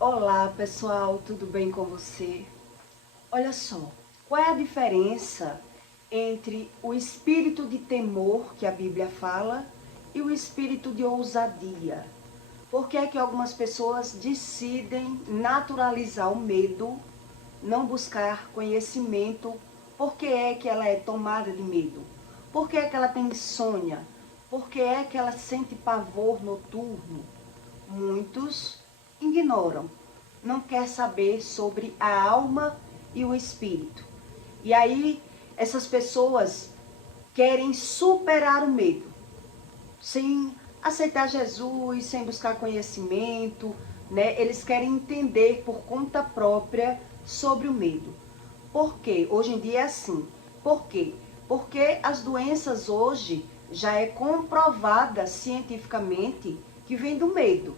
Olá pessoal, tudo bem com você? Olha só, qual é a diferença entre o espírito de temor que a Bíblia fala e o espírito de ousadia? Por que é que algumas pessoas decidem naturalizar o medo, não buscar conhecimento? Por que é que ela é tomada de medo? Por que é que ela tem insônia? Por que é que ela sente pavor noturno? Muitos ignoram, não quer saber sobre a alma e o espírito. E aí essas pessoas querem superar o medo, sem aceitar Jesus, sem buscar conhecimento, né? Eles querem entender por conta própria sobre o medo. Por quê? Hoje em dia é assim. Por quê? Porque as doenças hoje já é comprovada cientificamente que vem do medo.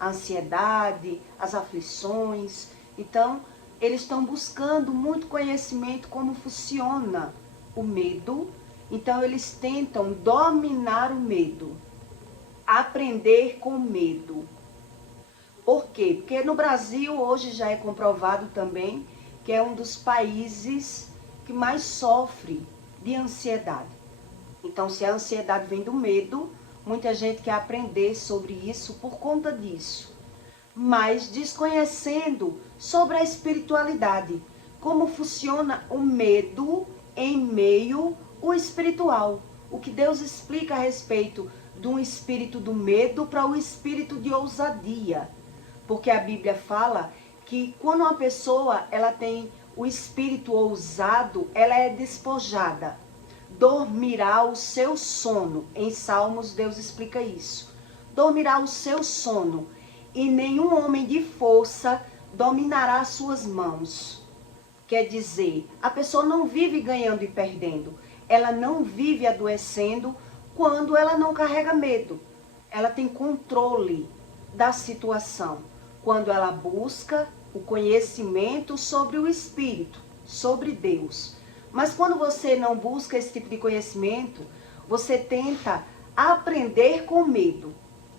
A ansiedade, as aflições. Então, eles estão buscando muito conhecimento como funciona o medo. Então, eles tentam dominar o medo, aprender com medo. Por quê? Porque no Brasil hoje já é comprovado também que é um dos países que mais sofre de ansiedade. Então, se a ansiedade vem do medo, muita gente quer aprender sobre isso por conta disso. Mas desconhecendo sobre a espiritualidade, como funciona o medo em meio ao espiritual. O que Deus explica a respeito de um espírito do medo para o espírito de ousadia. Porque a Bíblia fala que quando uma pessoa ela tem o espírito ousado, ela é despojada. Dormirá o seu sono. Em Salmos, Deus explica isso. Dormirá o seu sono, e nenhum homem de força dominará as suas mãos. Quer dizer, a pessoa não vive ganhando e perdendo. Ela não vive adoecendo quando ela não carrega medo. Ela tem controle da situação. Quando ela busca o conhecimento sobre o Espírito, sobre Deus. Mas quando você não busca esse tipo de conhecimento, você tenta aprender com medo,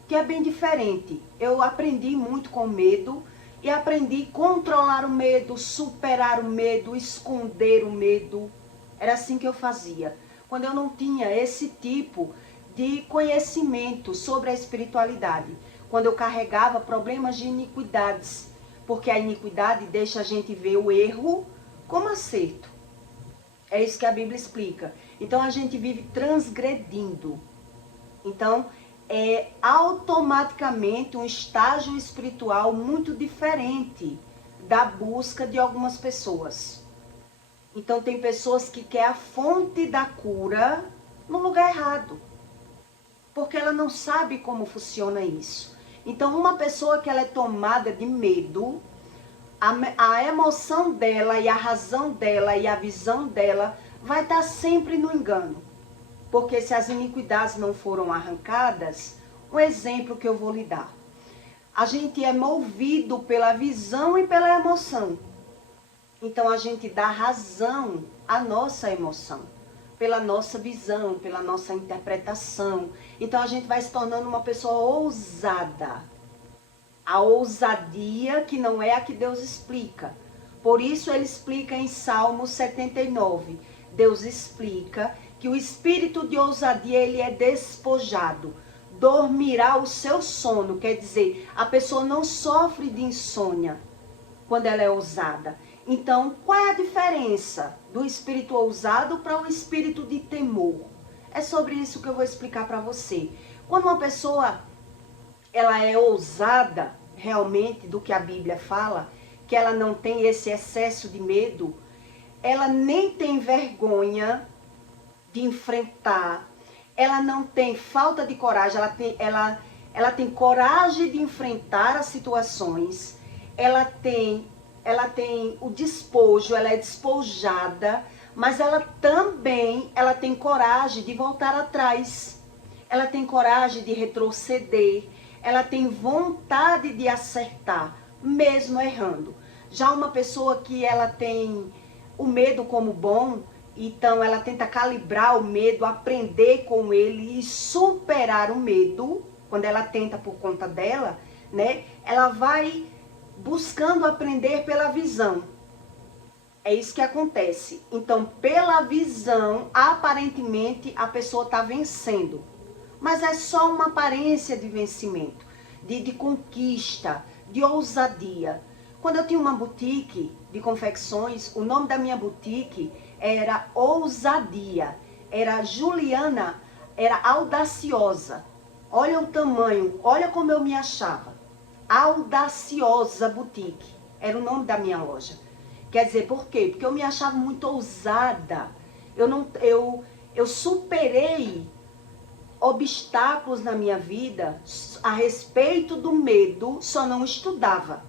que é bem diferente. Eu aprendi muito com medo e aprendi a controlar o medo, superar o medo, esconder o medo. Era assim que eu fazia. Quando eu não tinha esse tipo de conhecimento sobre a espiritualidade. Quando eu carregava problemas de iniquidades. Porque a iniquidade deixa a gente ver o erro como acerto. É isso que a Bíblia explica. Então a gente vive transgredindo. Então é automaticamente um estágio espiritual muito diferente da busca de algumas pessoas. Então tem pessoas que querem a fonte da cura no lugar errado. Porque ela não sabe como funciona isso. Então uma pessoa que ela é tomada de medo, a emoção dela e a razão dela e a visão dela vai estar sempre no engano. Porque se as iniquidades não foram arrancadas, um exemplo que eu vou lhe dar. A gente é movido pela visão e pela emoção. Então a gente dá razão à nossa emoção, pela nossa visão, pela nossa interpretação. Então a gente vai se tornando uma pessoa ousada. A ousadia que não é a que Deus explica. Por isso ele explica em Salmo 79. Deus explica que o espírito de ousadia ele é despojado. Dormirá o seu sono, quer dizer, a pessoa não sofre de insônia quando ela é ousada. Então, qual é a diferença do espírito ousado para o espírito de temor? É sobre isso que eu vou explicar para você. Quando uma pessoa ela é ousada realmente do que a Bíblia fala, que ela não tem esse excesso de medo, ela nem tem vergonha de enfrentar, ela não tem falta de coragem, ela tem coragem de enfrentar as situações, ela tem o despojo, ela é despojada, mas ela também tem coragem de voltar atrás, ela tem coragem de retroceder, ela tem vontade de acertar, mesmo errando. Já uma pessoa que ela tem o medo como bom, então ela tenta calibrar o medo, aprender com ele e superar o medo, quando ela tenta por conta dela, né? Ela vai buscando aprender pela visão. É isso que acontece. Então, pela visão, aparentemente a pessoa está vencendo. Mas é só uma aparência de vencimento, de conquista, de ousadia. Quando eu tinha uma boutique de confecções, o nome da minha boutique era Ousadia. Era Juliana, era audaciosa. Olha o tamanho, olha como eu me achava. Audaciosa Boutique. Era o nome da minha loja. Quer dizer, por quê? Porque eu me achava muito ousada. Eu superei obstáculos na minha vida a respeito do medo, só não estudava.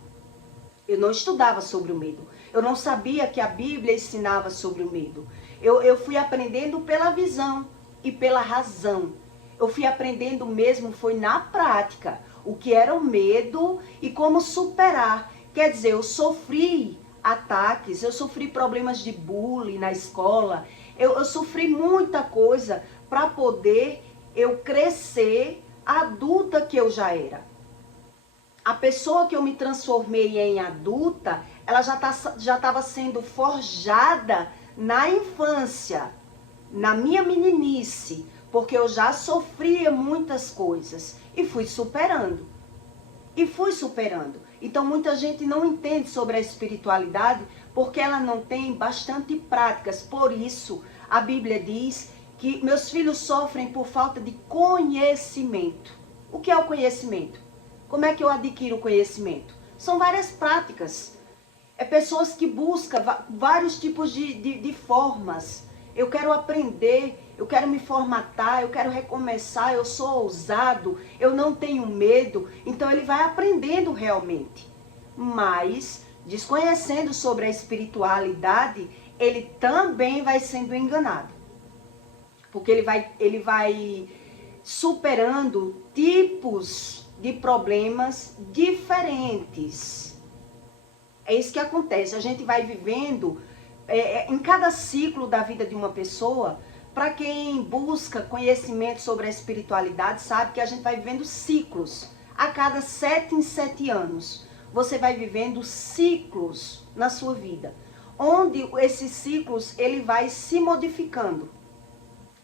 Eu não estudava sobre o medo. Eu não sabia que a Bíblia ensinava sobre o medo. Eu fui aprendendo pela visão e pela razão. Eu fui aprendendo mesmo, foi na prática, o que era o medo e como superar. Quer dizer, eu sofri ataques, eu sofri problemas de bullying na escola, eu sofri muita coisa para poder eu crescer adulta que eu já era. A pessoa que eu me transformei em adulta, ela já estava sendo forjada na infância, na minha meninice, porque eu já sofria muitas coisas e fui superando. Então muita gente não entende sobre a espiritualidade porque ela não tem bastante práticas. Por isso a Bíblia diz que meus filhos sofrem por falta de conhecimento. O que é o conhecimento? Como é que eu adquiro o conhecimento? São várias práticas. É pessoas que buscam vários tipos de formas. Eu quero aprender, eu quero me formatar, eu quero recomeçar, eu sou ousado, eu não tenho medo. Então ele vai aprendendo realmente. Mas, desconhecendo sobre a espiritualidade, ele também vai sendo enganado. Porque ele vai superando tipos de problemas diferentes. É isso que acontece. A gente vai vivendo em cada ciclo da vida de uma pessoa. Para quem busca conhecimento sobre a espiritualidade, sabe que a gente vai vivendo ciclos. A cada 7 em 7 anos, você vai vivendo ciclos na sua vida. Onde esses ciclos, ele vai se modificando.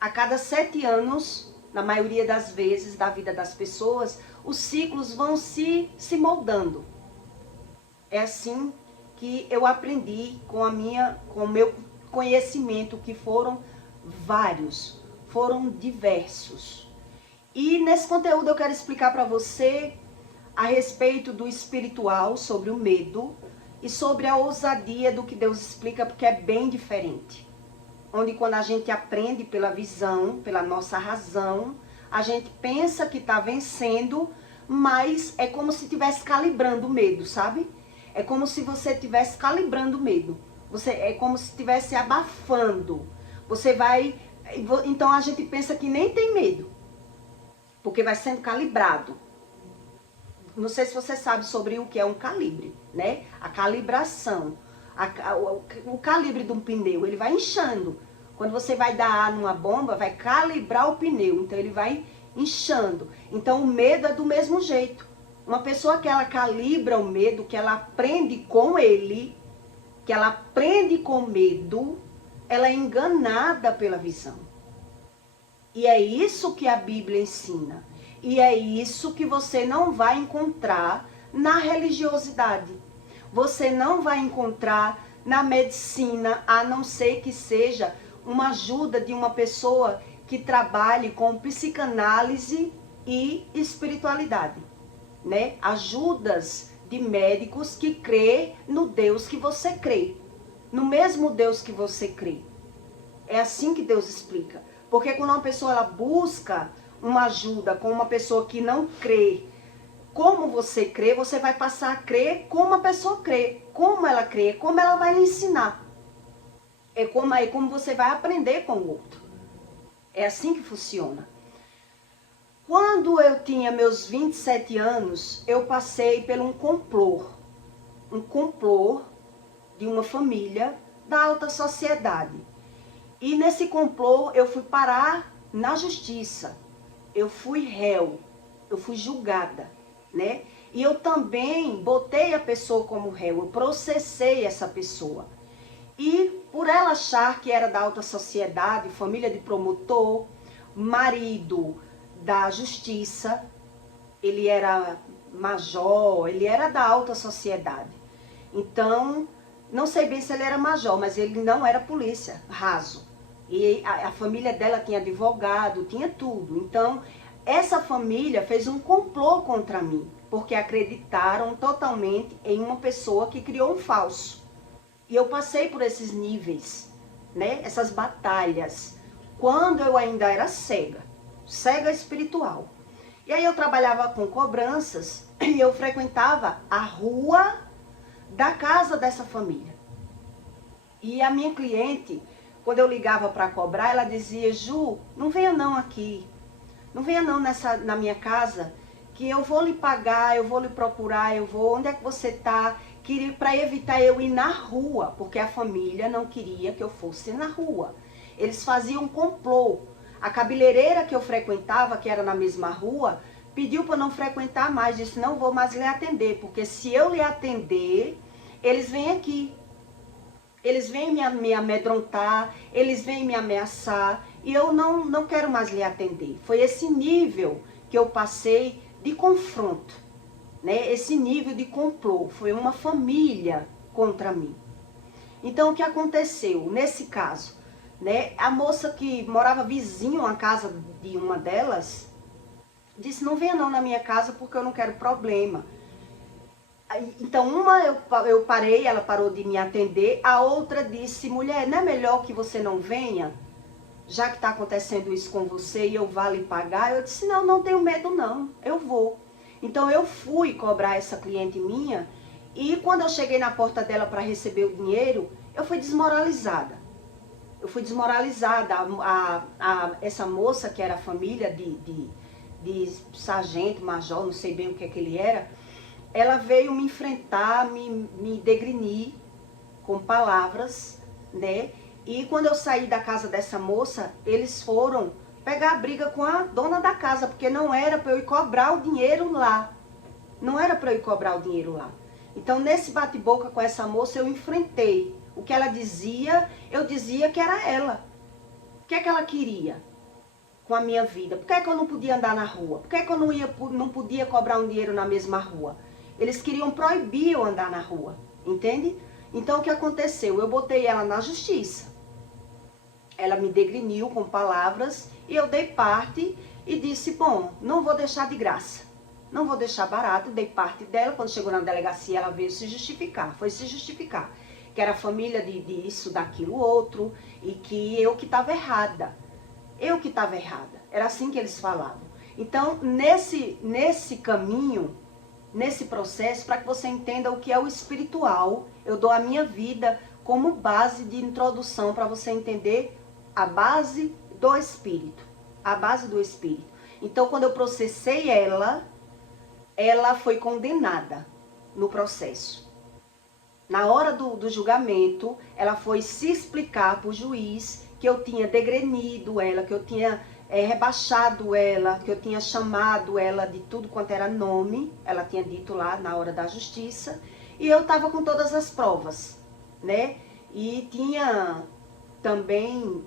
A cada 7 anos, na maioria das vezes da vida das pessoas, os ciclos vão se moldando. É assim que eu aprendi com o meu conhecimento, que foram vários, foram diversos. E nesse conteúdo eu quero explicar para você a respeito do espiritual, sobre o medo e sobre a ousadia do que Deus explica, porque é bem diferente. Onde quando a gente aprende pela visão, pela nossa razão, a gente pensa que está vencendo, mas é como se estivesse calibrando o medo, sabe? É como se você estivesse calibrando o medo. É como se estivesse abafando. Você vai... Então a gente pensa que nem tem medo, porque vai sendo calibrado. Não sei se você sabe sobre o que é um calibre, né? A calibração. O calibre de um pneu, ele vai inchando. Quando você vai dar ar numa bomba, vai calibrar o pneu. Então ele vai inchando. Então o medo é do mesmo jeito. Uma pessoa que ela calibra o medo, que ela aprende com ele, que ela aprende com medo, ela é enganada pela visão. E é isso que a Bíblia ensina. E é isso que você não vai encontrar na religiosidade. Você não vai encontrar na medicina, a não ser que seja uma ajuda de uma pessoa que trabalhe com psicanálise e espiritualidade, né? Ajudas de médicos que crê no Deus que você crê, no mesmo Deus que você crê. É assim que Deus explica. Porque quando uma pessoa ela busca uma ajuda com uma pessoa que não crê, como você crê, você vai passar a crer como a pessoa crê. Como ela crê, como ela vai lhe ensinar. É como você vai aprender com o outro. É assim que funciona. Quando eu tinha meus 27 anos, eu passei por um complô. Um complô de uma família da alta sociedade. E nesse complô eu fui parar na justiça. Eu fui réu. Eu fui julgada, né? E eu também botei a pessoa como réu, eu processei essa pessoa. E por ela achar que era da alta sociedade, família de promotor, marido da justiça, ele era major, ele era da alta sociedade. Então, não sei bem se ele era major, mas ele não era polícia, raso. E a família dela tinha advogado, tinha tudo. Então, essa família fez um complô contra mim, porque acreditaram totalmente em uma pessoa que criou um falso. E eu passei por esses níveis, né? Essas batalhas, quando eu ainda era cega, cega espiritual. E aí eu trabalhava com cobranças e eu frequentava a rua da casa dessa família. E a minha cliente, quando eu ligava para cobrar, ela dizia: Ju, não venha não aqui, não venha não na minha casa, que eu vou lhe pagar, eu vou lhe procurar, eu vou, onde é que você está? Para evitar eu ir na rua, porque a família não queria que eu fosse na rua. Eles faziam um complô. A cabeleireira que eu frequentava, que era na mesma rua, pediu para não frequentar mais, disse: não vou mais lhe atender, porque se eu lhe atender, eles vêm aqui. Eles vêm me amedrontar, eles vêm me ameaçar, e eu não quero mais lhe atender. Foi esse nível que eu passei de confronto, né? Esse nível de complô, foi uma família contra mim. Então, o que aconteceu nesse caso? Né? A moça que morava vizinho à casa de uma delas, disse: não venha não na minha casa porque eu não quero problema. Então, uma eu parei, ela parou de me atender, a outra disse: mulher, não é melhor que você não venha? Já que está acontecendo isso com você e eu vá lhe pagar? Eu disse: não, não tenho medo não, eu vou. Então eu fui cobrar essa cliente minha e quando eu cheguei na porta dela para receber o dinheiro, eu fui desmoralizada. Eu fui desmoralizada. Essa moça, que era família de sargento, major, não sei bem o que é que ele era, ela veio me enfrentar, me degrenir com palavras, né? E quando eu saí da casa dessa moça, eles foram pegar a briga com a dona da casa, porque não era para eu ir cobrar o dinheiro lá. Não era para eu ir cobrar o dinheiro lá. Então, nesse bate-boca com essa moça, eu enfrentei. O que ela dizia, eu dizia que era ela. O que é que ela queria com a minha vida? Por que é que eu não podia andar na rua? Por que é que eu não podia cobrar um dinheiro na mesma rua? Eles queriam proibir eu andar na rua, entende? Então, o que aconteceu? Eu botei ela na justiça. Ela me degriniu com palavras e eu dei parte e disse: bom, não vou deixar de graça. Não vou deixar barato, dei parte dela. Quando chegou na delegacia, ela veio se justificar. Foi se justificar. Que era família disso, daquilo, outro. E que eu que estava errada. Eu que estava errada. Era assim que eles falavam. Então, nesse caminho, nesse processo, para que você entenda o que é o espiritual, eu dou a minha vida como base de introdução para você entender a base do espírito. A base do espírito. Então, quando eu processei ela foi condenada no processo. Na hora do julgamento, ela foi se explicar para o juiz que eu tinha degrenido ela, que eu tinha rebaixado ela, que eu tinha chamado ela de tudo quanto era nome, ela tinha dito lá na hora da justiça, e eu estava com todas as provas, né? E tinha também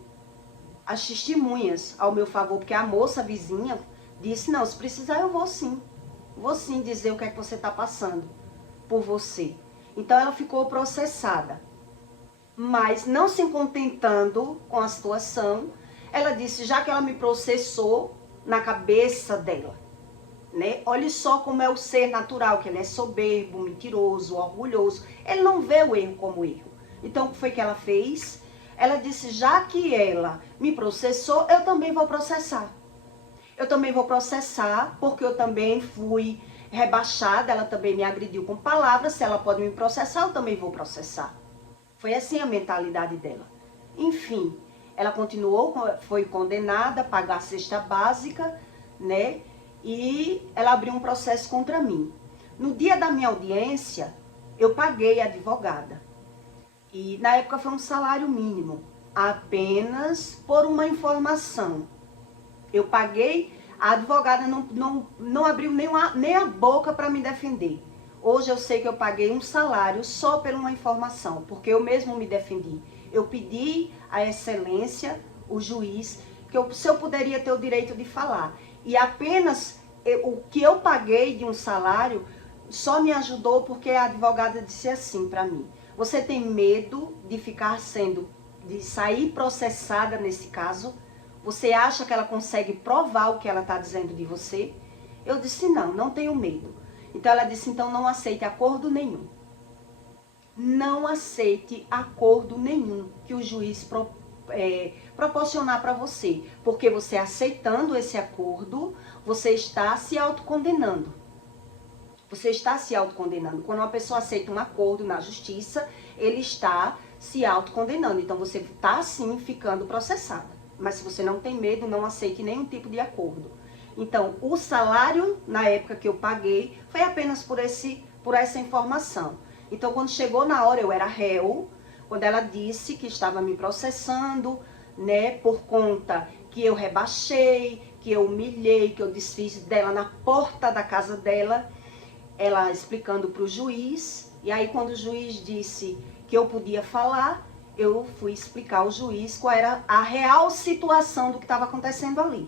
as testemunhas ao meu favor, porque a moça vizinha disse: não, se precisar eu vou sim. Vou sim dizer o que é que você está passando por você. Então ela ficou processada. Mas não se contentando com a situação, ela disse: já que ela me processou, na cabeça dela, né? Olha só como é o ser natural, que ele é soberbo, mentiroso, orgulhoso. Ele não vê o erro como erro. Então o que foi que ela fez? Ela disse: já que ela me processou, eu também vou processar. Eu também vou processar, porque eu também fui rebaixada, ela também me agrediu com palavras, se ela pode me processar, eu também vou processar. Foi assim a mentalidade dela. Enfim, ela continuou, foi condenada a pagar a cesta básica, né? E ela abriu um processo contra mim. No dia da minha audiência, eu paguei a advogada. E na época foi um salário mínimo, apenas por uma informação. Eu paguei A advogada não abriu nem a boca para me defender. Hoje eu sei que eu paguei um salário só por uma informação, porque eu mesmo me defendi. Eu pedi à excelência, o juiz, se eu poderia ter o direito de falar. E apenas o que eu paguei de um salário só me ajudou porque a advogada disse assim para mim: você tem medo de de sair processada nesse caso? Você acha que ela consegue provar o que ela está dizendo de você? Eu disse, não tenho medo. Então ela disse, então não aceite acordo nenhum. Não aceite acordo nenhum que o juiz proporcionar para você. Porque você aceitando esse acordo, você está se autocondenando. Você está se autocondenando. Quando uma pessoa aceita um acordo na justiça, ele está se autocondenando. Então você está sim ficando processada. Mas se você não tem medo, não aceite nenhum tipo de acordo. Então, o salário, na época que eu paguei, foi apenas por essa informação. Então, quando chegou na hora, eu era réu, quando ela disse que estava me processando, né, por conta que eu rebaixei, que eu humilhei, que eu desfiz dela na porta da casa dela, ela explicando para o juiz, e aí quando o juiz disse que eu podia falar, eu fui explicar ao juiz qual era a real situação do que estava acontecendo ali.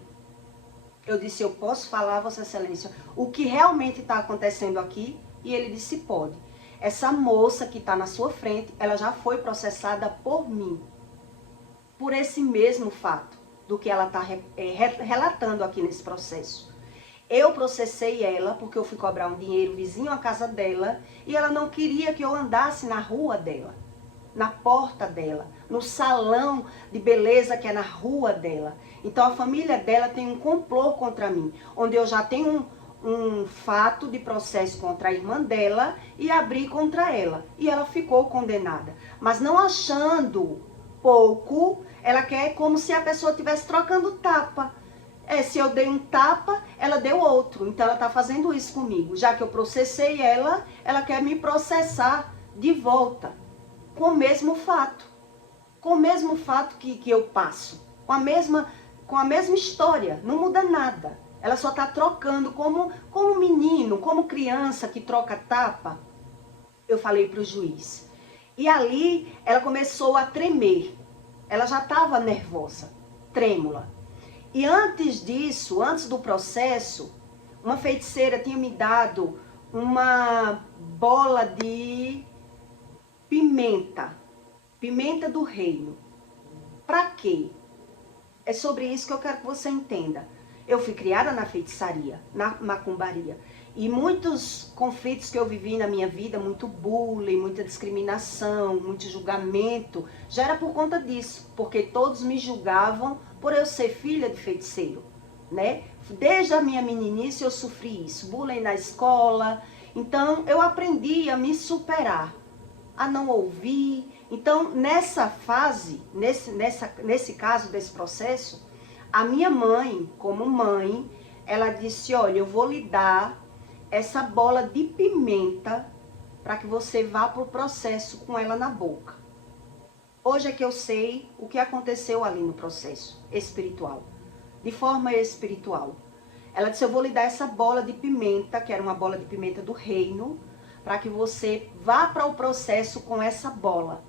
Eu disse, eu posso falar, Vossa Excelência, o que realmente está acontecendo aqui? E ele disse, pode. Essa moça que está na sua frente, ela já foi processada por mim. Por esse mesmo fato do que ela está relatando aqui nesse processo. Eu processei ela porque eu fui cobrar um dinheiro vizinho à casa dela e ela não queria que eu andasse na rua dela, na porta dela, no salão de beleza que é na rua dela. Então a família dela tem um complô contra mim, onde eu já tenho um fato de processo contra a irmã dela e abri contra ela. E ela ficou condenada. Mas não achando pouco, ela quer como se a pessoa estivesse trocando tapa. Se eu dei um tapa, ela deu outro. Então ela está fazendo isso comigo. Já que eu processei ela, ela quer me processar de volta. Com o mesmo fato. Com o mesmo fato que eu passo. Com a mesma história. Não muda nada. Ela só está trocando como menino, como criança que troca tapa. Eu falei para o juiz. E ali ela começou a tremer. Ela já estava nervosa, trêmula. E antes disso, antes do processo, uma feiticeira tinha me dado uma bola de pimenta do reino. Para quê? É sobre isso que eu quero que você entenda. Eu fui criada na feitiçaria, na macumbaria. E muitos conflitos que eu vivi na minha vida, muito bullying, muita discriminação, muito julgamento, já era por conta disso. Porque todos me julgavam por eu ser filha de feiticeiro, né? Desde a minha meninice eu sofri isso, bullying na escola. Então eu aprendi a me superar, a não ouvir. Então nessa fase, nesse caso desse processo, a minha mãe, como mãe, ela disse, olha, eu vou lhe dar essa bola de pimenta para que você vá para o processo com ela na boca. Hoje é que eu sei o que aconteceu ali no processo espiritual, de forma espiritual. Ela disse, eu vou lhe dar essa bola de pimenta, que era uma bola de pimenta do reino, para que você vá para o processo com essa bola.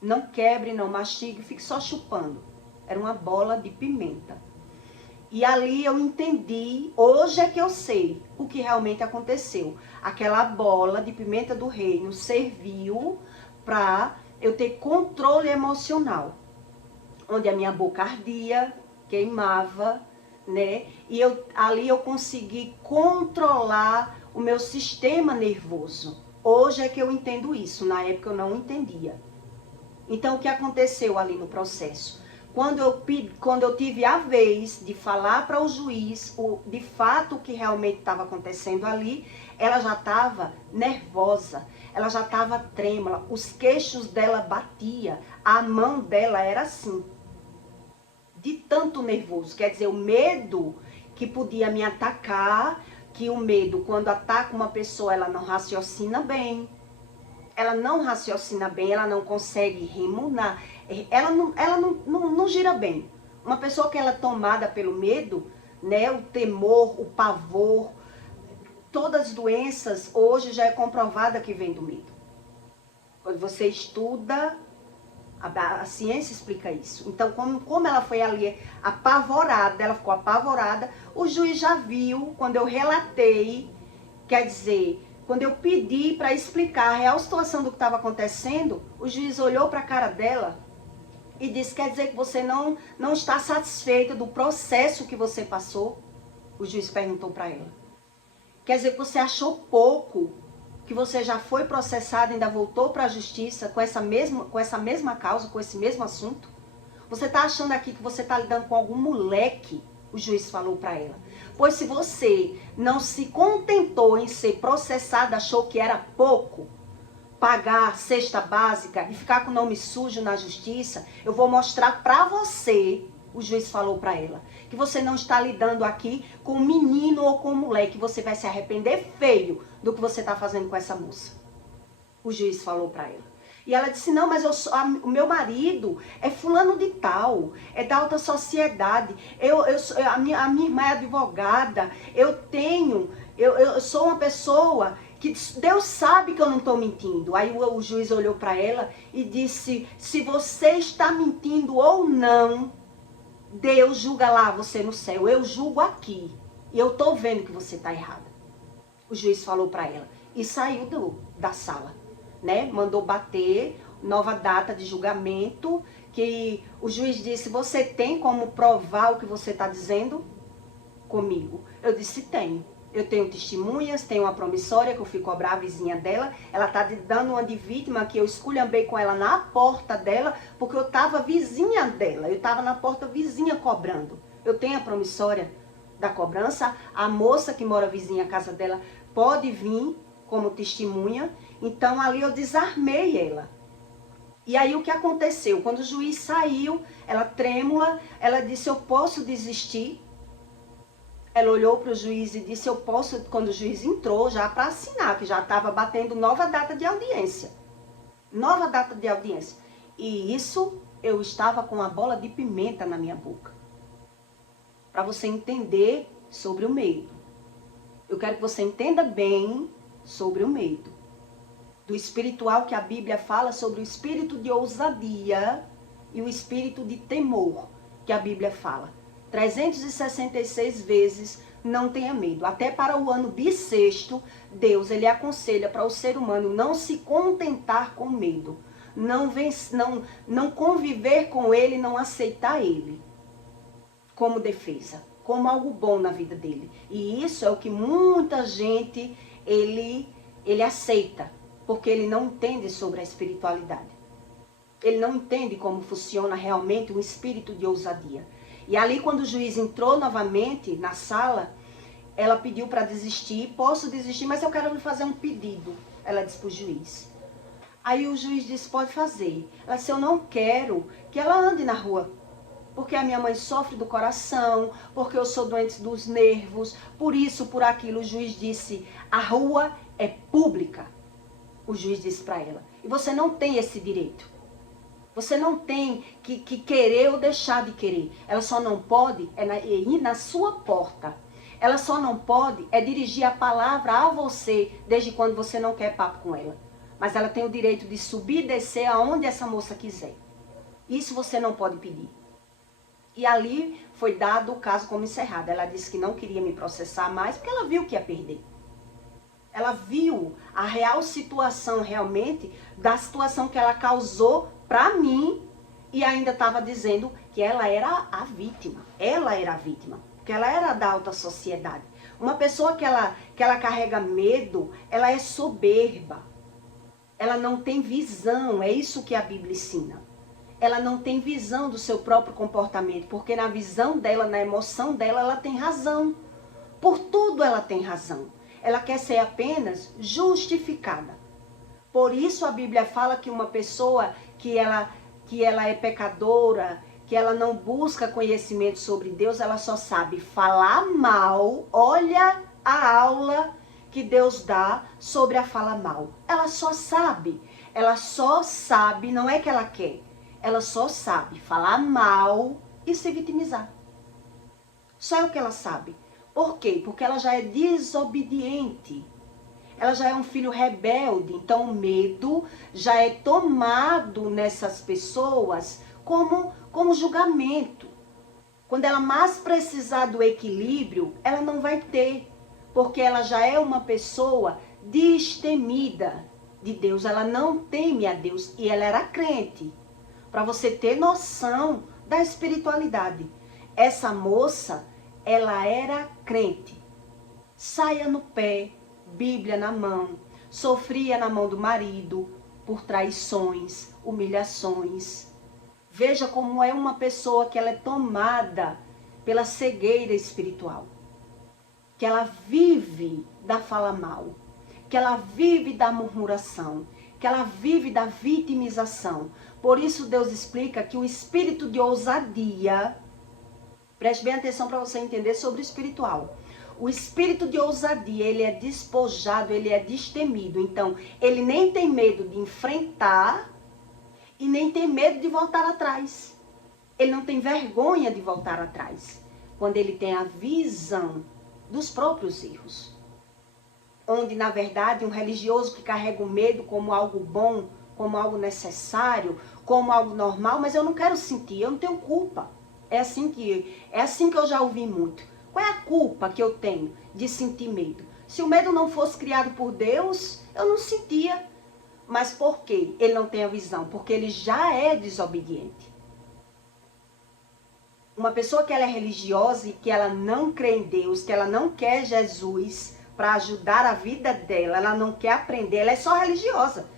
Não quebre, não mastigue, fique só chupando. Era uma bola de pimenta. E ali eu entendi, hoje é que eu sei o que realmente aconteceu. Aquela bola de pimenta do reino serviu para eu ter controle emocional. Onde a minha boca ardia, queimava, né? E ali eu consegui controlar o meu sistema nervoso. Hoje é que eu entendo isso, na época eu não entendia. Então o que aconteceu ali no processo? Quando eu tive a vez de falar para o juiz de fato o que realmente estava acontecendo ali, ela já estava nervosa, ela já estava trêmula, os queixos dela batia, a mão dela era assim, de tanto nervoso. Quer dizer, o medo que podia me atacar, que o medo, quando ataca uma pessoa, ela não raciocina bem. Ela não raciocina bem, ela não consegue remunar, ela não gira bem. Uma pessoa que ela é tomada pelo medo, né? O temor, o pavor, todas as doenças hoje já é comprovada que vem do medo. Quando você estuda, a ciência explica isso. Então, como ela foi ali apavorada, ela ficou apavorada, o juiz já viu, quando eu relatei, quer dizer, quando eu pedi para explicar a real situação do que estava acontecendo, o juiz olhou para a cara dela e disse, quer dizer que você não está satisfeita do processo que você passou? O juiz perguntou para ela. Quer dizer que você achou pouco, que você já foi processada e ainda voltou para a justiça com essa mesma causa, com esse mesmo assunto? Você está achando aqui que você está lidando com algum moleque? O juiz falou para ela. Pois se você não se contentou em ser processada, achou que era pouco, pagar a cesta básica e ficar com o nome sujo na justiça, eu vou mostrar para você, o juiz falou para ela, que você não está lidando aqui com um menino ou com um moleque, você vai se arrepender feio do que você está fazendo com essa moça. O juiz falou para ela. E ela disse, não, mas o meu marido é fulano de tal, é da alta sociedade, a minha irmã é advogada, eu sou uma pessoa que Deus sabe que eu não estou mentindo. Aí o juiz olhou para ela e disse, se você está mentindo ou não, Deus julga lá você no céu, eu julgo aqui. E eu estou vendo que você está errada. O juiz falou para ela e saiu da sala, né? Mandou bater, nova data de julgamento, que o juiz disse, você tem como provar o que você está dizendo comigo? Eu disse, tenho. Eu tenho testemunhas, tenho uma promissória que eu fui cobrar a vizinha dela. Ela tá dando uma de vítima que eu esculhambei com ela na porta dela, porque eu tava vizinha dela. Eu tava na porta vizinha cobrando. Eu tenho a promissória da cobrança. A moça que mora vizinha à casa dela pode vir como testemunha. Então ali eu desarmei ela. E aí o que aconteceu? Quando o juiz saiu, ela trêmula, ela disse, eu posso desistir? Ela olhou para o juiz e disse, eu posso, quando o juiz entrou já para assinar, que já estava batendo nova data de audiência. Nova data de audiência. E isso, eu estava com uma bola de pimenta na minha boca. Para você entender sobre o medo. Eu quero que você entenda bem sobre o medo. Do espiritual que a Bíblia fala sobre o espírito de ousadia e o espírito de temor que a Bíblia fala. 366 vezes, não tenha medo. Até para o ano bissexto, Deus ele aconselha para o ser humano não se contentar com medo. Não conviver com ele, não aceitar ele como defesa, como algo bom na vida dele. E isso é o que muita gente, ele aceita, porque ele não entende sobre a espiritualidade. Ele não entende como funciona realmente um espírito de ousadia. E ali, quando o juiz entrou novamente na sala, ela pediu para desistir. Posso desistir, mas eu quero lhe fazer um pedido. Ela disse para o juiz. Aí o juiz disse, pode fazer. Ela disse, eu não quero que ela ande na rua. Porque a minha mãe sofre do coração, porque eu sou doente dos nervos, por isso, por aquilo. O juiz disse, a rua é pública. O juiz disse para ela. E você não tem esse direito. Você não tem que querer ou deixar de querer. Ela só não pode ir na sua porta. Ela só não pode dirigir a palavra a você desde quando você não quer papo com ela. Mas ela tem o direito de subir e descer aonde essa moça quiser. Isso você não pode pedir. E ali foi dado o caso como encerrado. Ela disse que não queria me processar mais porque ela viu que ia perder. Ela viu a real situação realmente da situação que ela causou para mim e ainda estava dizendo que ela era a vítima. Ela era a vítima, porque ela era da alta sociedade. Uma pessoa que ela carrega medo, ela é soberba. Ela não tem visão, é isso que a Bíblia ensina. Ela não tem visão do seu próprio comportamento, porque na visão dela, na emoção dela, ela tem razão. Por tudo ela tem razão. Ela quer ser apenas justificada. Por isso a Bíblia fala que uma pessoa que ela é pecadora, que ela não busca conhecimento sobre Deus, ela só sabe falar mal. Olha a aula que Deus dá sobre a fala mal. Ela só sabe, não é que ela quer, ela só sabe falar mal e se vitimizar. Só é o que ela sabe. Por quê? Porque ela já é desobediente. Ela já é um filho rebelde. Então o medo já é tomado nessas pessoas como julgamento. Quando ela mais precisar do equilíbrio, ela não vai ter. Porque ela já é uma pessoa destemida de Deus. Ela não teme a Deus. E ela era crente. Para você ter noção da espiritualidade. Essa moça, ela era crente. Saia no pé, Bíblia na mão. Sofria na mão do marido por traições, humilhações. Veja como é uma pessoa que ela é tomada pela cegueira espiritual. Que ela vive da fala mal. Que ela vive da murmuração. Que ela vive da vitimização. Por isso Deus explica que o espírito de ousadia, preste bem atenção para você entender sobre o espiritual. O espírito de ousadia, ele é despojado, ele é destemido. Então, ele nem tem medo de enfrentar e nem tem medo de voltar atrás. Ele não tem vergonha de voltar atrás. Quando ele tem a visão dos próprios erros. Onde, na verdade, um religioso que carrega o medo como algo bom, como algo necessário, como algo normal, mas eu não quero sentir, eu não tenho culpa. É assim que eu já ouvi muito. Qual é a culpa que eu tenho de sentir medo? Se o medo não fosse criado por Deus, eu não sentia. Mas por quê? Ele não tem a visão, porque ele já é desobediente. Uma pessoa que ela é religiosa e que ela não crê em Deus, que ela não quer Jesus para ajudar a vida dela, ela não quer aprender, ela é só religiosa.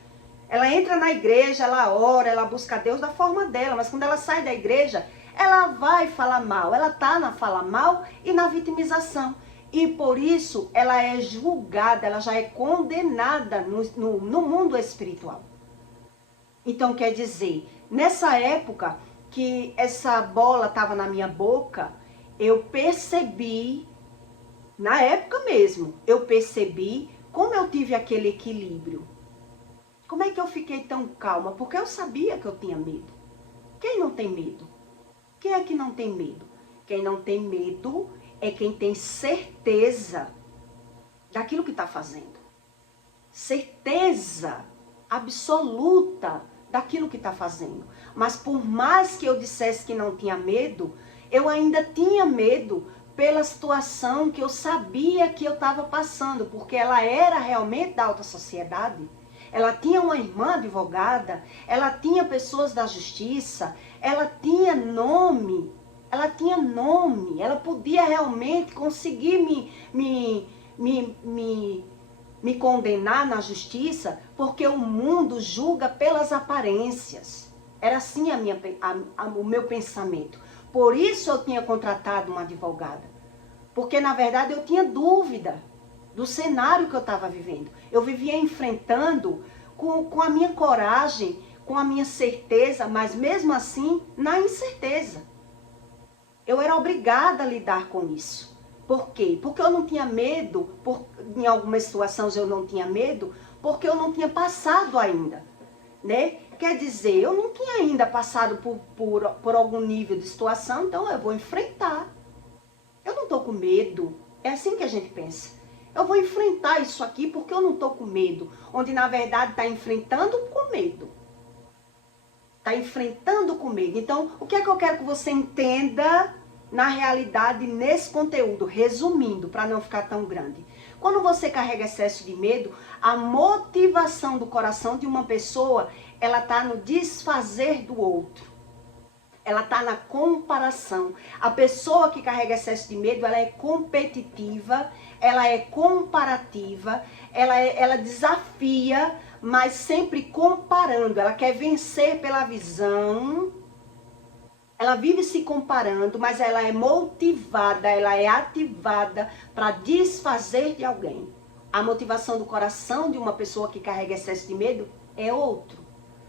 Ela entra na igreja, ela ora, ela busca Deus da forma dela, mas quando ela sai da igreja, ela vai falar mal. Ela está na fala mal e na vitimização. E por isso ela é julgada, ela já é condenada no mundo espiritual. Então quer dizer, nessa época que essa bola estava na minha boca, eu percebi, na época mesmo, eu percebi como eu tive aquele equilíbrio. Como é que eu fiquei tão calma? Porque eu sabia que eu tinha medo. Quem não tem medo? Quem é que não tem medo? Quem não tem medo é quem tem certeza daquilo que está fazendo. Certeza absoluta daquilo que está fazendo. Mas por mais que eu dissesse que não tinha medo, eu ainda tinha medo pela situação que eu sabia que eu estava passando, porque ela era realmente da alta sociedade. Ela tinha uma irmã advogada, ela tinha pessoas da justiça, ela tinha nome, ela podia realmente conseguir me condenar na justiça, porque o mundo julga pelas aparências. Era assim o meu pensamento. Por isso eu tinha contratado uma advogada, porque na verdade eu tinha dúvida do cenário que eu estava vivendo. Eu vivia enfrentando com a minha coragem, com a minha certeza, mas mesmo assim, na incerteza. Eu era obrigada a lidar com isso. Por quê? Porque eu não tinha medo, em algumas situações eu não tinha medo, porque eu não tinha passado ainda, né? Quer dizer, eu não tinha ainda passado por algum nível de situação, então eu vou enfrentar. Eu não estou com medo. É assim que a gente pensa. Eu vou enfrentar isso aqui porque eu não estou com medo. Onde, na verdade, está enfrentando com medo. Está enfrentando com medo. Então, o que é que eu quero que você entenda na realidade nesse conteúdo? Resumindo, para não ficar tão grande. Quando você carrega excesso de medo, a motivação do coração de uma pessoa, ela está no desfazer do outro. Ela está na comparação. A pessoa que carrega excesso de medo, ela é competitiva, ela é comparativa, ela desafia, mas sempre comparando. Ela quer vencer pela visão. Ela vive se comparando, mas ela é motivada, ela é ativada para desfazer de alguém. A motivação do coração de uma pessoa que carrega excesso de medo é outro.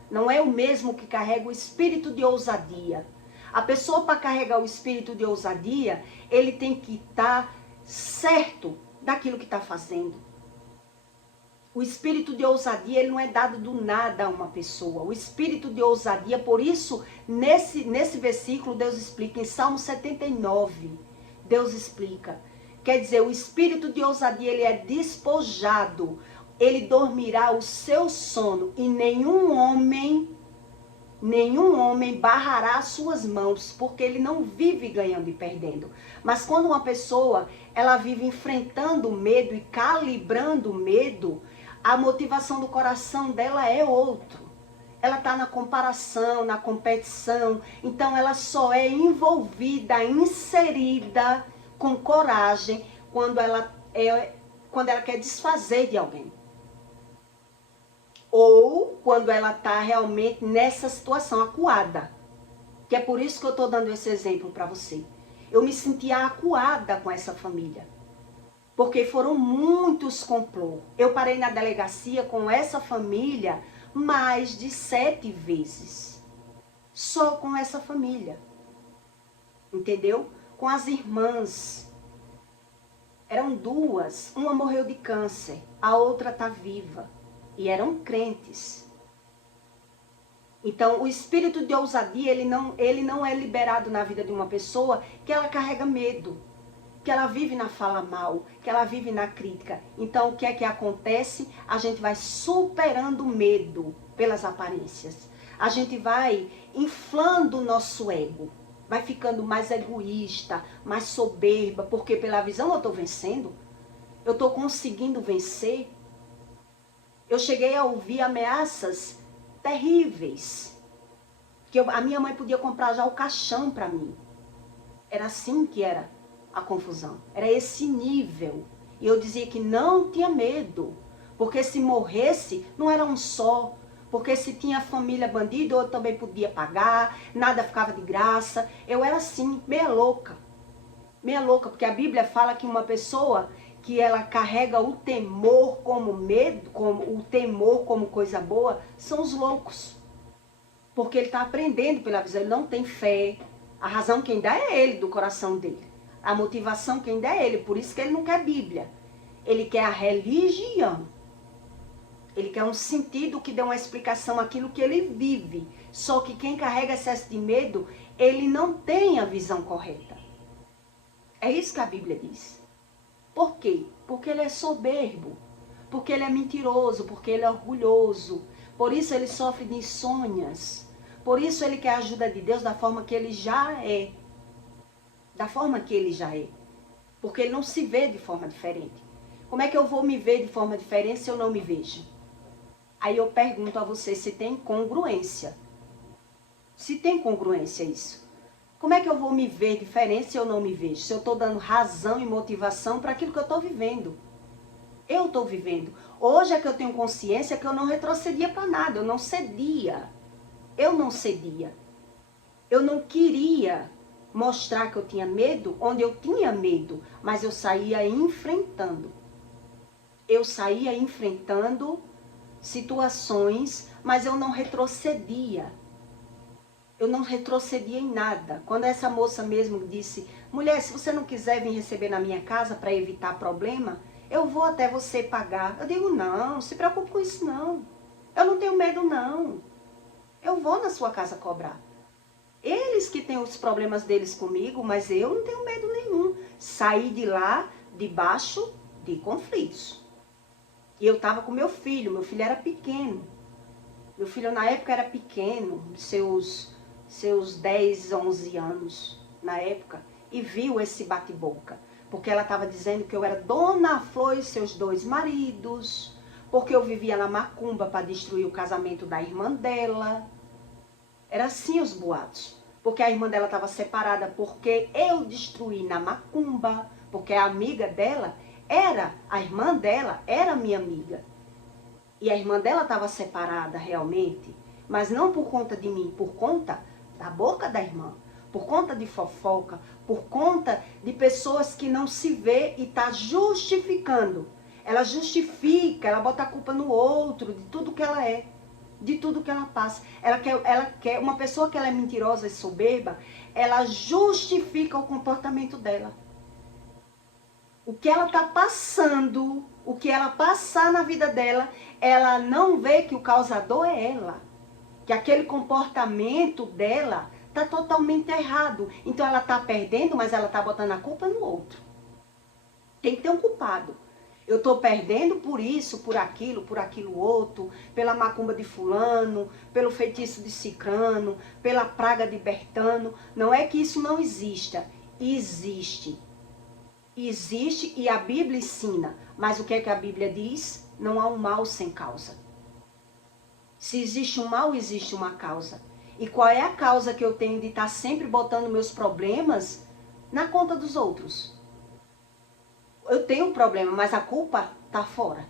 Não é o mesmo que carrega o espírito de ousadia. A pessoa, para carregar o espírito de ousadia, ele tem que estar certo daquilo que está fazendo. O espírito de ousadia, ele não é dado do nada a uma pessoa. O espírito de ousadia, por isso, nesse versículo, Deus explica em Salmo 79, Deus explica. Quer dizer, o espírito de ousadia, ele é despojado. Ele dormirá o seu sono e nenhum homem barrará as suas mãos, porque ele não vive ganhando e perdendo. Mas quando uma pessoa, ela vive enfrentando o medo e calibrando o medo, a motivação do coração dela é outro. Ela está na comparação, na competição, então ela só é envolvida, inserida com coragem quando ela quer desfazer de alguém. Ou quando ela está realmente nessa situação acuada. Que é por isso que eu estou dando esse exemplo para você. Eu me sentia acuada com essa família. Porque foram muitos complô. Eu parei na delegacia com essa família mais de 7 vezes. Só com essa família. Entendeu? Com as irmãs. Eram 2. Uma morreu de câncer. A outra está viva. E eram crentes. Então, o espírito de ousadia, ele não é liberado na vida de uma pessoa que ela carrega medo. Que ela vive na fala mal, que ela vive na crítica. Então, o que é que acontece? A gente vai superando o medo pelas aparências. A gente vai inflando o nosso ego. Vai ficando mais egoísta, mais soberba, porque pela visão eu estou vencendo. Eu estou conseguindo vencer. Eu cheguei a ouvir ameaças terríveis. Que a minha mãe podia comprar já o caixão para mim. Era assim que era a confusão. Era esse nível. E eu dizia que não tinha medo. Porque se morresse, não era um só. Porque se tinha família bandida, eu também podia pagar. Nada ficava de graça. Eu era assim, meia louca. Meia louca, porque a Bíblia fala que uma pessoa que ela carrega o temor como medo, o temor como coisa boa, são os loucos. Porque ele está aprendendo pela visão, ele não tem fé. A razão quem dá é ele, do coração dele. A motivação quem dá é ele, por isso que ele não quer Bíblia. Ele quer a religião. Ele quer um sentido que dê uma explicação àquilo que ele vive. Só que quem carrega excesso de medo, ele não tem a visão correta. É isso que a Bíblia diz. Por quê? Porque ele é soberbo, porque ele é mentiroso, porque ele é orgulhoso. Por isso ele sofre de insônias. Por isso ele quer a ajuda de Deus da forma que ele já é. Da forma que ele já é. Porque ele não se vê de forma diferente. Como é que eu vou me ver de forma diferente se eu não me vejo? Aí eu pergunto a você se tem congruência. Se tem congruência isso. Como é que eu vou me ver diferente se eu não me vejo? Se eu estou dando razão e motivação para aquilo que eu estou vivendo. Eu estou vivendo. Hoje é que eu tenho consciência que eu não retrocedia para nada. Eu não cedia. Eu não cedia. Eu não queria mostrar que eu tinha medo onde eu tinha medo. Mas eu saía enfrentando. Eu saía enfrentando situações, mas eu não retrocedia. Eu não retrocedia em nada. Quando essa moça mesmo disse, mulher, se você não quiser vir receber na minha casa para evitar problema, eu vou até você pagar. Eu digo, não se preocupe com isso não. Eu não tenho medo não. Eu vou na sua casa cobrar. Eles que têm os problemas deles comigo, mas eu não tenho medo nenhum. Saí de lá debaixo de conflitos. E eu estava com meu filho era pequeno. Meu filho na época era pequeno, seus 10, 11 anos na época, e viu esse bate-boca. Porque ela estava dizendo que eu era Dona Flor e seus 2 maridos, porque eu vivia na macumba para destruir o casamento da irmã dela. Era assim os boatos. Porque a irmã dela estava separada porque eu destruí na macumba, porque a amiga dela a irmã dela era minha amiga. E a irmã dela estava separada realmente, mas não por conta de mim, por conta da boca da irmã, por conta de fofoca, por conta de pessoas que não se vê e está justificando. Ela justifica, ela bota a culpa no outro, de tudo que ela é, de tudo que ela passa. Ela quer uma pessoa que ela é mentirosa e soberba, ela justifica o comportamento dela. O que ela está passando, o que ela passar na vida dela, ela não vê que o causador é ela. Que aquele comportamento dela Está totalmente errado. Então ela está perdendo, mas ela está botando a culpa no outro. Tem que ter um culpado. Eu estou perdendo por isso, por aquilo outro, pela macumba de fulano, pelo feitiço de cicrano, pela praga de Bertano. Não é que isso não exista. Existe. Existe e a Bíblia ensina. Mas o que é que a Bíblia diz? Não há um mal sem causa. Se existe um mal, existe uma causa. E qual é a causa que eu tenho de estar sempre botando meus problemas na conta dos outros? Eu tenho um problema, mas a culpa está fora.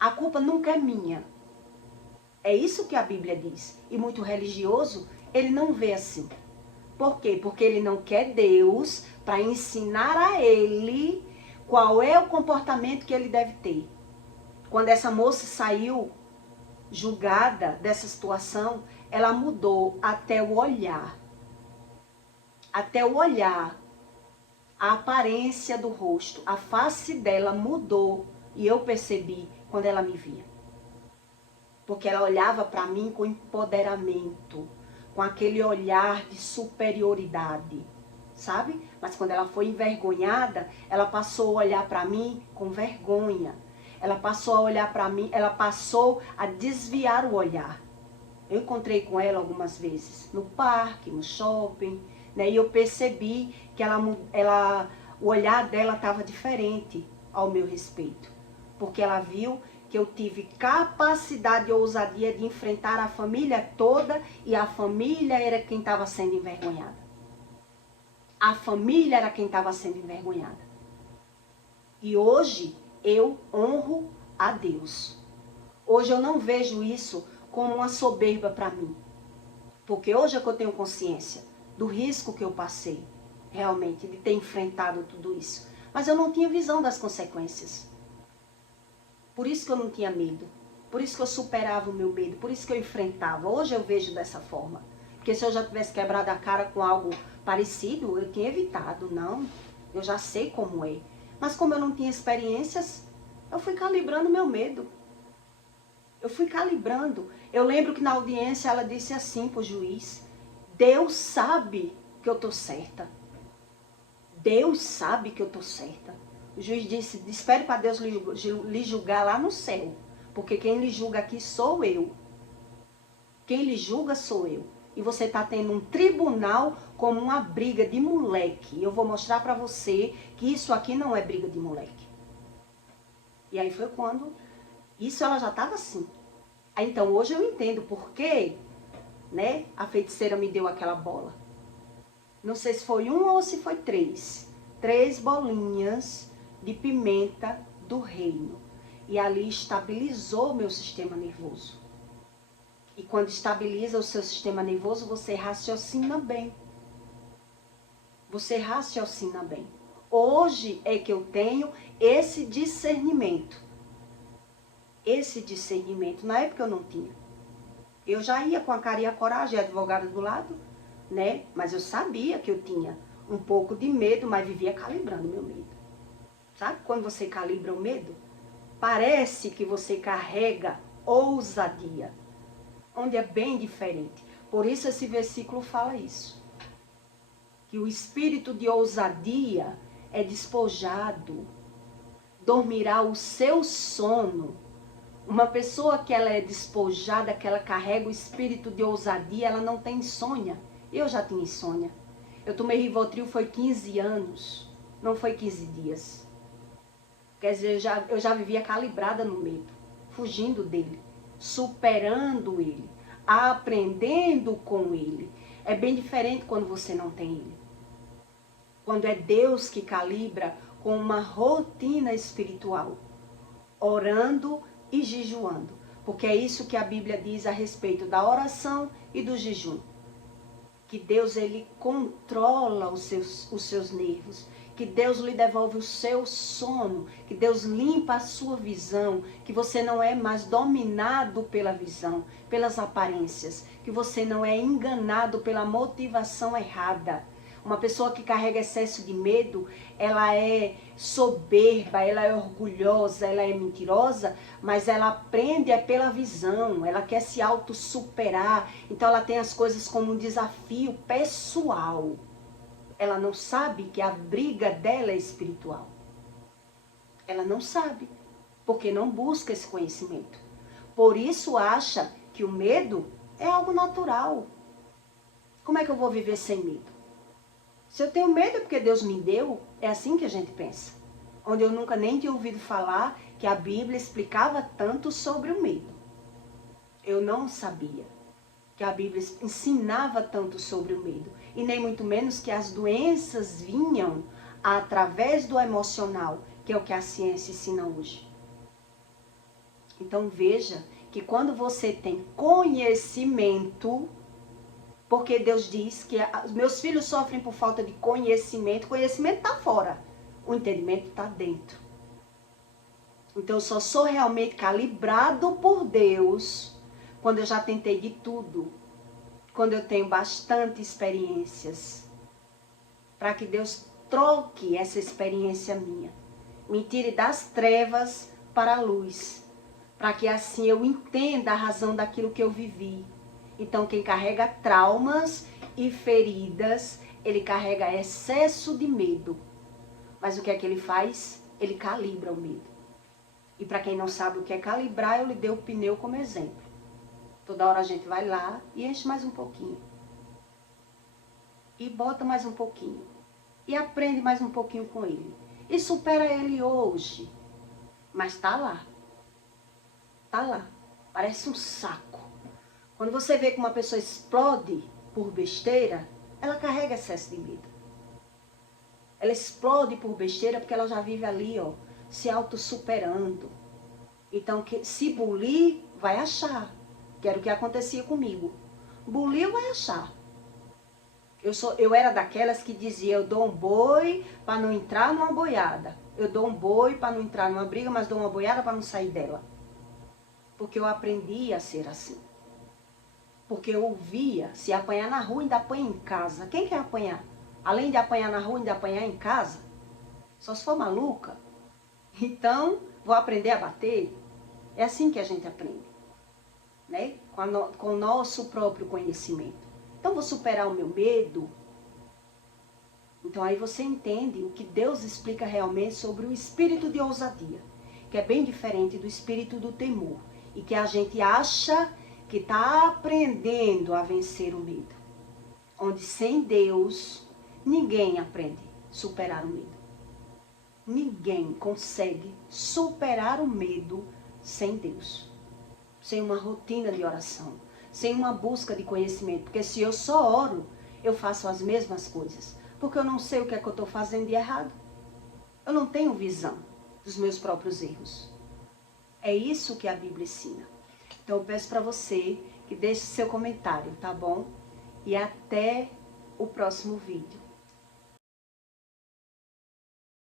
A culpa nunca é minha. É isso que a Bíblia diz. E muito religioso, ele não vê assim. Por quê? Porque ele não quer Deus para ensinar a ele qual é o comportamento que ele deve ter. Quando essa moça saiu julgada dessa situação, ela mudou até o olhar. Até o olhar. A aparência do rosto, a face dela mudou e eu percebi quando ela me via. Porque ela olhava para mim com empoderamento, com aquele olhar de superioridade, sabe? Mas quando ela foi envergonhada, ela passou a olhar para mim com vergonha. Ela passou a olhar para mim, ela passou a desviar o olhar. Eu encontrei com ela algumas vezes, no parque, no shopping, né? E eu percebi que o olhar dela estava diferente ao meu respeito. Porque ela viu que eu tive capacidade e ousadia de enfrentar a família toda e a família era quem estava sendo envergonhada. A família era quem estava sendo envergonhada. E hoje eu honro a Deus. Hoje eu não vejo isso como uma soberba para mim. Porque hoje é que eu tenho consciência do risco que eu passei, realmente, de ter enfrentado tudo isso. Mas eu não tinha visão das consequências. Por isso que eu não tinha medo. Por isso que eu superava o meu medo. Por isso que eu enfrentava. Hoje eu vejo dessa forma. Porque se eu já tivesse quebrado a cara com algo parecido, eu tinha evitado. Não, eu já sei como é. Mas como eu não tinha experiências, eu fui calibrando meu medo. Eu fui calibrando. Eu lembro que na audiência ela disse assim para o juiz: Deus sabe que eu estou certa. Deus sabe que eu estou certa. O juiz disse: espere para Deus lhe julgar lá no céu. Porque quem lhe julga aqui sou eu. Quem lhe julga sou eu. E você está tendo um tribunal como uma briga de moleque. Eu vou mostrar para você que isso aqui não é briga de moleque. E aí foi quando... Isso ela já estava assim. Aí, então hoje eu entendo por que, né, a feiticeira me deu aquela bola. Não sei se foi um ou se foi três. 3 bolinhas de pimenta do reino. E ali estabilizou o meu sistema nervoso. E quando estabiliza o seu sistema nervoso, você raciocina bem. Você raciocina bem. Hoje é que eu tenho esse discernimento. Esse discernimento. Na época eu não tinha. Eu já ia com a cara e a coragem, a advogada do lado, né? Mas eu sabia que eu tinha um pouco de medo, mas vivia calibrando meu medo. Sabe quando você calibra o medo? Parece que você carrega ousadia, onde é bem diferente. Por isso esse versículo fala isso. Que o espírito de ousadia é despojado, dormirá o seu sono. Uma pessoa que ela é despojada, que ela carrega o espírito de ousadia, ela não tem insônia. Eu já tinha insônia. Eu tomei Rivotril foi 15 anos, não foi 15 dias. Quer dizer, eu já vivia calibrada no medo, fugindo dele, superando ele, aprendendo com ele. É bem diferente quando você não tem ele. Quando é Deus que calibra com uma rotina espiritual, orando e jejuando. Porque é isso que a Bíblia diz a respeito da oração e do jejum. Que Deus, ele controla os seus nervos. Que Deus lhe devolve o seu sono. Que Deus limpa a sua visão. Que você não é mais dominado pela visão, pelas aparências. Que você não é enganado pela motivação errada. Uma pessoa que carrega excesso de medo, ela é soberba, ela é orgulhosa, ela é mentirosa, mas ela aprende pela visão, ela quer se auto-superar, então ela tem as coisas como um desafio pessoal. Ela não sabe que a briga dela é espiritual. Ela não sabe, porque não busca esse conhecimento. Por isso acha que o medo é algo natural. Como é que eu vou viver sem medo? Se eu tenho medo é porque Deus me deu, é assim que a gente pensa. Onde eu nunca nem tinha ouvido falar que a Bíblia explicava tanto sobre o medo. Eu não sabia que a Bíblia ensinava tanto sobre o medo. E nem muito menos que as doenças vinham através do emocional, que é o que a ciência ensina hoje. Então veja que quando você tem conhecimento, porque Deus diz que meus filhos sofrem por falta de conhecimento, conhecimento está fora, o entendimento está dentro. Então eu só sou realmente calibrado por Deus quando eu já tentei de tudo, quando eu tenho bastante experiências, para que Deus troque essa experiência minha, me tire das trevas para a luz, para que assim eu entenda a razão daquilo que eu vivi. Então quem carrega traumas e feridas, ele carrega excesso de medo. Mas o que é que ele faz? Ele calibra o medo. E para quem não sabe o que é calibrar, eu lhe dei o pneu como exemplo. Toda hora a gente vai lá e enche mais um pouquinho. E bota mais um pouquinho. E aprende mais um pouquinho com ele. E supera ele hoje. Mas tá lá. Tá lá. Parece um saco. Quando você vê que uma pessoa explode por besteira, ela carrega excesso de medo. Ela explode por besteira porque ela já vive ali, ó, se auto-superando. Então, se bulir, vai achar. Que era o que acontecia comigo. Buliu, vai achar. Eu era daquelas que dizia, eu dou um boi para não entrar numa boiada. Eu dou um boi para não entrar numa briga, mas dou uma boiada para não sair dela. Porque eu aprendi a ser assim. Porque eu ouvia, se apanhar na rua, ainda apanha em casa. Quem quer apanhar? Além de apanhar na rua, ainda apanhar em casa? Só se for maluca. Então, vou aprender a bater? É assim que a gente aprende. Né? Com o nosso próprio conhecimento. Então, vou superar o meu medo. Então, aí você entende o que Deus explica realmente sobre o espírito de ousadia. Que é bem diferente do espírito do temor. E que a gente acha que está aprendendo a vencer o medo. Onde sem Deus, ninguém aprende a superar o medo. Ninguém consegue superar o medo sem Deus. Sem uma rotina de oração. Sem uma busca de conhecimento. Porque se eu só oro, eu faço as mesmas coisas. Porque eu não sei o que é que eu estou fazendo de errado. Eu não tenho visão dos meus próprios erros. É isso que a Bíblia ensina. Então eu peço para você que deixe seu comentário, tá bom? E até o próximo vídeo.